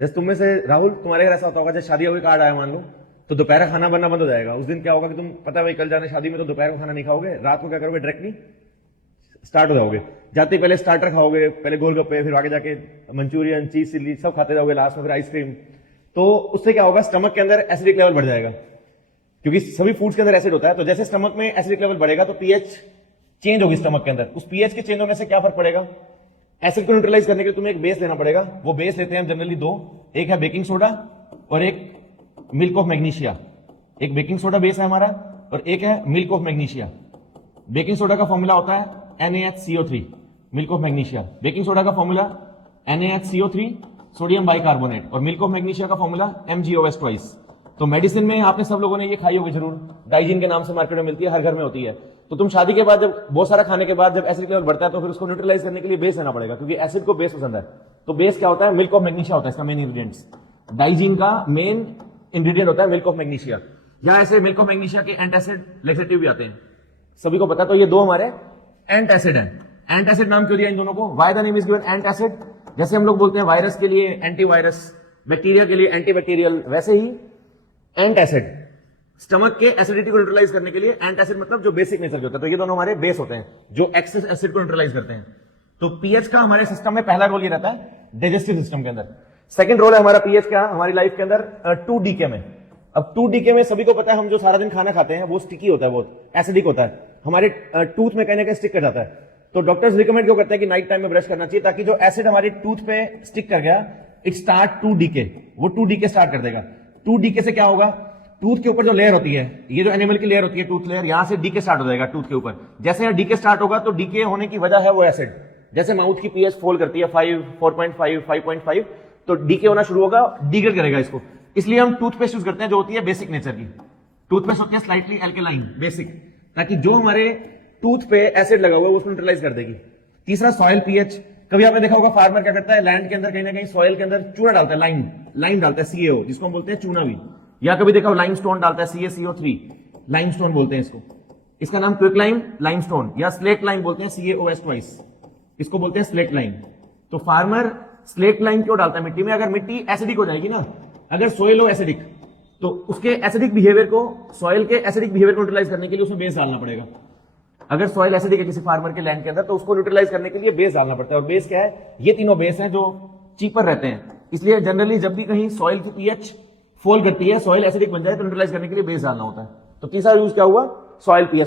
जैसे तुम में से राहुल, तुम्हारे घर ऐसा होता होगा, जैसे शादी का कोई कार्ड आया मान लो, तो दोपहर का खाना बनना बंद हो जाएगा। उस दिन क्या होगा कि तुम पता है भाई कल जाने शादी में, तो दोपहर का खाना नहीं खाओगे, रात को क्या करोगे, डायरेक्टली स्टार्ट हो जाओगे। जाते ही पहले स्टार्टर खाओगे, पहले गोलगप्पे, फिर आगे जाके मंचूरियन, चीज चिल्ली सब खाते जाओगे, लास्ट में फिर आइसक्रीम। तो उससे क्या होगा, स्टमक के अंदर एसिडिक लेवल बढ़ जाएगा, क्योंकि सभी फूड्स के अंदर एसिड होता है। तो जैसे स्टमक में एसिडिक लेवल बढ़ेगा तो पीएच चेंज होगी स्टमक के अंदर। उस पीएच के चेंज होने से क्या फर्क पड़ेगा, एसिड को न्यूट्रलाइज करने के लिए तुम्हें एक बेस लेना पड़ेगा। वो बेस लेते हैं हम जनरली दो, एक है बेकिंग सोडा और एक मिल्क ऑफ मैग्नीशिया। एक बेकिंग सोडा बेस है हमारा और एक है milk of magnesia. Baking soda का फॉर्मूला होता है NaHCO3, milk of magnesia. Baking soda का फॉर्मूला NaHCO3 सोडियम बाइकार्बोनेट, और मिल्क ऑफ मैग्नीशिया का फॉर्मूला MgOS ट्वाइस। तो मेडिसिन में आपने सब लोगों ने ये खाई होगी जरूर, डाइजीन के नाम से मार्केट में मिलती है, हर घर में होती है। तो तुम शादी के बाद जब बहुत सारा खाने के बाद जब एसिड लेवल बढ़ता है तो फिर उसको न्यूट्रलाइज करने के लिए बेस लेना पड़ेगा, क्योंकि एसिड को बेस पसंद है। तो बेस क्या होता है, मिल्क ऑफ मैग्नीशिया होता है इसका मेन इंग्रेडिएंट्स। डाइजीन का मेन इंग्रेडिएंट होता है मिल्क ऑफ मैग्नीशिया। या ऐसे मिल्क ऑफ मैग्नीशिया के एंटासिड लेक्सेटिव भी आते हैं, सभी को पता। तो ये दो हमारे एंटासिड है। एंटासिड नाम क्यों दिया इन दोनों को, why the name is given antacid. जैसे हम लोग बोलते हैं वायरस के लिए एंटीवायरस, बैक्टीरिया के लिए एंटीबैक्टीरियल, वैसे ही एंटासिड स्टमक के एसिडिटी को न्यूट्रलाइज करने के लिए। एंटासिड मतलब जो बेसिक नेचर के होता है। तो ये दोनों हमारे बेस होते हैं जो एक्सेस एसिड को न्यूट्रलाइज करते हैं। तो पीएच का हमारे सिस्टम में पहला रोल ये रहता है डाइजेस्टिव सिस्टम के अंदर। सेकंड रोल है हमारा पीएच का हमारी लाइफ के अंदर 2 में। अब 2 में सभी को पता है, हम जो सारा दिन खाना खाते हैं वो स्टिकी होता है, बहुत एसिडिक होता है, हमारे टूथ में कहीं ना कहीं स्टिक कर जाता है। तो डॉक्टर्स रिकमेंड क्यों करते हैं कि नाइट टाइम में ब्रश करना चाहिए, ताकि जो एसिड हमारे टूथ पे स्टिक कर गया, इट स्टार्ट 2 वो 2 स्टार्ट कर देगा। 2 से क्या होगा, टूथ के ऊपर जो लेयर होती है, ये जो एनिमल की लेयर होती है टूथ लेयर, यहां से डीके स्टार्ट हो जाएगा टूथ के ऊपर। जैसे यहां डीके स्टार्ट होगा तो डीके होने की वजह है वो एसिड। जैसे माउथ की पीएच फॉल करती है 5, 4.5, 5.5, तो डीके होना शुरू होगा, डीग्रेड करेगा इसको। इसलिए हम टूथपेस्ट यूज करते हैं जो होती है बेसिक नेचर की। टूथपेस्ट होती है स्लाइटली एल्केलाइन बेसिक, ताकि जो हमारे टूथ पे एसिड लगा हुआ है वो उसको न्यूट्रलाइज कर देगी। तीसरा सॉइल पीएच। कभी आपने देखा होगा फार्मर क्या करता है, लैंड के अंदर कहीं ना कहीं सॉइल के अंदर चूना डालता है, लाइम डालता है, CaO, जिसको हम बोलते हैं चूना भी। या कभी देखा लाइमस्टोन डालता है, CaCO3, लाइमस्टोन बोलते हैं इसको। इसका नाम क्विकलाइम लाइमस्टोन या स्लेट लाइम बोलते हैं, CaOS ट्वाइस, इसको बोलते हैं स्लेट लाइम। तो फार्मर स्लेट लाइम क्यों डालता है मिट्टी में, अगर मिट्टी एसिडिक हो जाएगी ना, अगर सोइल हो एसिडिक, तो उसके एसिडिक बिहेवियर को, सॉइल के एसिडिक बिहेवियर को न्यूट्रलाइज करने के लिए उसमें बेस डालना पड़ेगा। अगर सॉइल एसिडिक है किसी फार्मर के लैंड के अंदर, तो उसको न्यूट्रलाइज करने के लिए बेस डालना पड़ता है। और बेस क्या है, ये तीनों बेस हैं जो चीपर रहते हैं। इसलिए जनरली जब भी कहीं सॉइल की पीएच फॉल करती है, सॉइल एसिडिक बन जाए, तो न्यूट्रलाइज करने के लिए बेस डालना होता है। तो तीसरा यूज क्या हुआ, सॉइल पीएच।